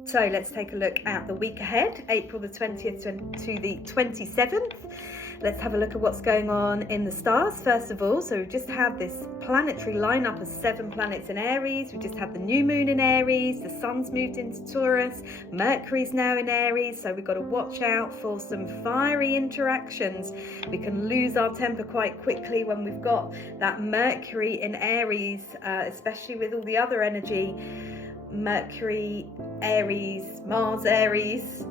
So let's take a look at the week ahead, April the 20th to the 27th. Let's have a look at what's going on in the stars first of all. So we've just had this planetary lineup of 7 planets in Aries. We just had the new moon in Aries, the sun's moved into Taurus, Mercury's now in Aries. So we've got to watch out for some fiery interactions. We can lose our temper quite quickly when we've got that Mercury in Aries, especially with all the other energy. Mercury, Aries, Mars, Aries,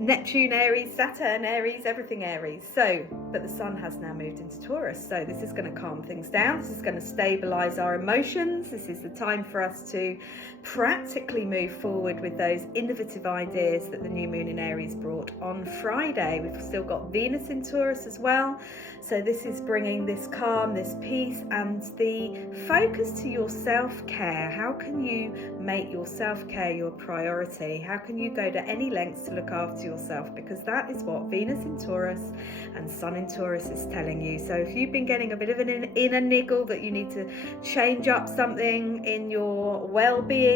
Neptune, Aries, Saturn, Aries, everything Aries. So, but the sun has now moved into Taurus. So this is going to calm things down. This is going to stabilize our emotions. This is the time for us to practically move forward with those innovative ideas that the new moon in Aries brought on Friday. We've still got Venus in Taurus as well. So this is bringing this calm, this peace, and the focus to your self-care. How can you make your self-care your priority? How can you go to any lengths to look after yourself? Because that is what Venus in Taurus and Sun in Taurus is telling you. So if you've been getting a bit of an inner niggle that you need to change up something in your well-being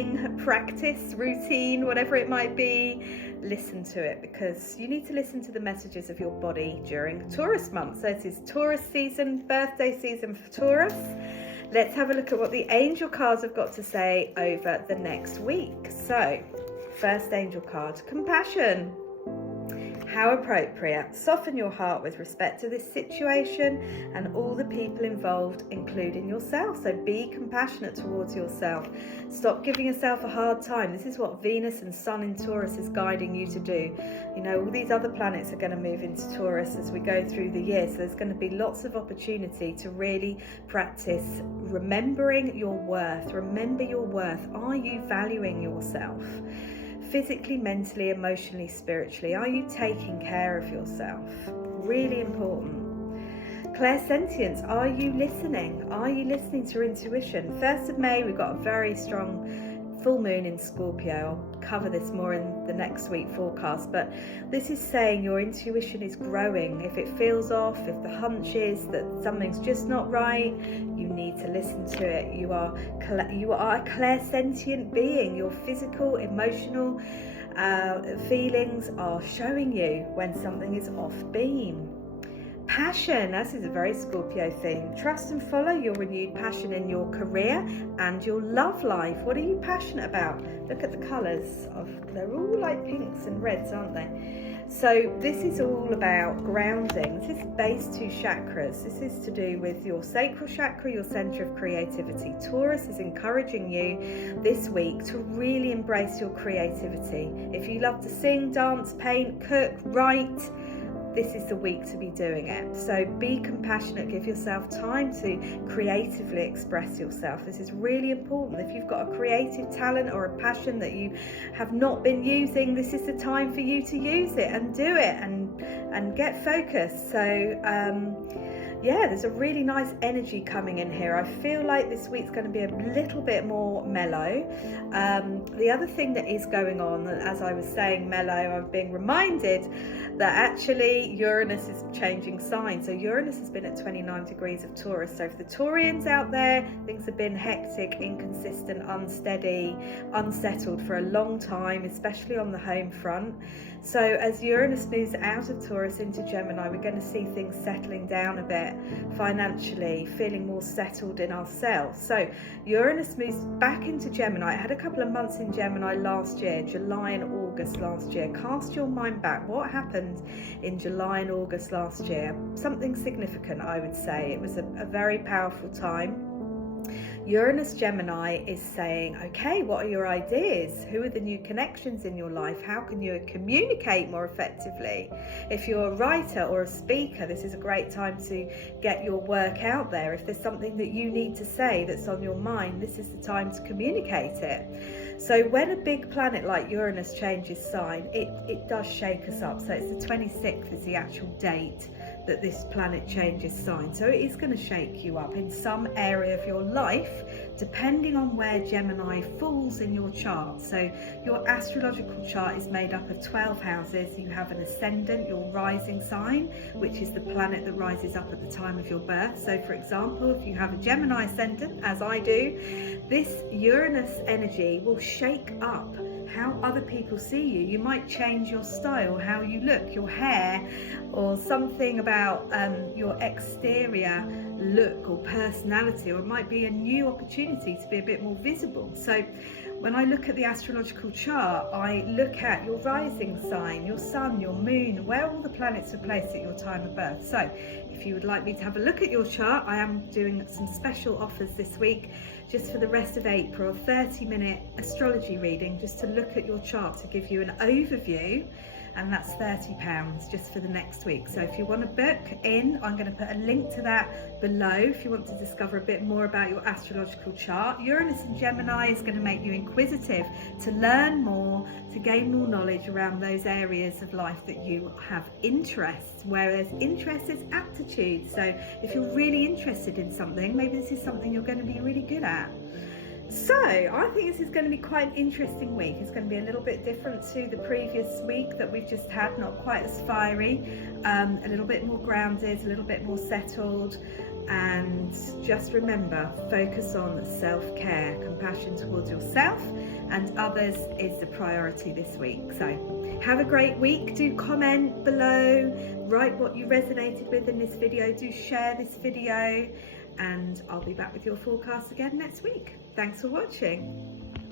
practice, routine, whatever it might be, listen to it, because you need to listen to the messages of your body during Taurus month. So it is Taurus season, birthday season for Taurus. Let's have a look at what the angel cards have got to say over the next week. So, first angel card, compassion. How appropriate. Soften your heart with respect to this situation and all the people involved, including yourself. So be compassionate towards yourself. Stop giving yourself a hard time. This is what Venus and Sun in Taurus is guiding you to do. You know, all these other planets are going to move into Taurus as we go through the year. So there's going to be lots of opportunity to really practice remembering your worth. Remember your worth. Are you valuing yourself? Physically, mentally, emotionally, spiritually? Are you taking care of yourself? Really important. Clairsentience, are you listening? Are you listening to your intuition? 1st of May, we've got a very strong full moon in Scorpio. I'll cover this more in the next week forecast, but this is saying your intuition is growing. If it feels off, if the hunch is that something's just not right, you need to listen to it. You are a clairsentient being. Your physical, emotional feelings are showing you when something is off beam. Passion, this is a very Scorpio theme. Trust and follow your renewed passion in your career and your love life. What are you passionate about? Look at the colours they're all like pinks and reds, aren't they? So this is all about grounding. This is base 2 chakras. This is to do with your sacral chakra, your centre of creativity. Taurus is encouraging you this week to really embrace your creativity. If you love to sing, dance, paint, cook, write, this is the week to be doing it. So be compassionate, give yourself time to creatively express yourself. This is really important. If you've got a creative talent or a passion that you have not been using, this is the time for you to use it and do it and get focused. So yeah, there's a really nice energy coming in here. I feel like this week's going to be a little bit more mellow. The other thing that is going on, as I was saying mellow, I'm being reminded that actually Uranus is changing signs. So Uranus has been at 29 degrees of Taurus. So for the Taurians out there, things have been hectic, inconsistent, unsteady, unsettled for a long time, especially on the home front. So as Uranus moves out of Taurus into Gemini, we're going to see things settling down a bit financially, feeling more settled in ourselves. So Uranus moves back into Gemini. It had a couple of months in Gemini last year, July and August last year. Cast your mind back. What happened in July and August last year? Something significant, I would say. It was a very powerful time. Uranus Gemini is saying, okay, what are your ideas? Who are the new connections in your life? How can you communicate more effectively? If you're a writer or a speaker, this is a great time to get your work out there. If there's something that you need to say that's on your mind, this is the time to communicate it. So when a big planet like Uranus changes sign, it does shake us up. So it's the 26th is the actual date that this planet changes sign. So it is going to shake you up in some area of your life, depending on where Gemini falls in your chart. So your astrological chart is made up of 12 houses. You have an ascendant, your rising sign, which is the planet that rises up at the time of your birth. So for example, if you have a Gemini ascendant, as I do, this Uranus energy will shake up how other people see you. You might change your style, how you look, your hair, or something about your exterior look or personality, or it might be a new opportunity to be a bit more visible. So when I look at the astrological chart, I look at your rising sign, your sun, your moon, where all the planets are placed at your time of birth. So if you would like me to have a look at your chart, I am doing some special offers this week just for the rest of April, a 30-minute astrology reading just to look at your chart to give you an overview, and that's £30 just for the next week. So if you want to book in, I'm going to put a link to that below if you want to discover a bit more about your astrological chart. Uranus in Gemini is going to make you inquisitive, to learn more, to gain more knowledge around those areas of life that you have interests. Where there's interest is aptitude. So if you're really interested in something, maybe this is something you're going to be really good at. So I think this is going to be quite an interesting week. It's going to be a little bit different to the previous week that we've just had, not quite as fiery, a little bit more grounded, a little bit more settled. And just remember, focus on self-care. Compassion towards yourself and others is the priority this week. So have a great week. Do comment below, write what you resonated with in this video, do share this video, and I'll be back with your forecast again next week. Thanks for watching.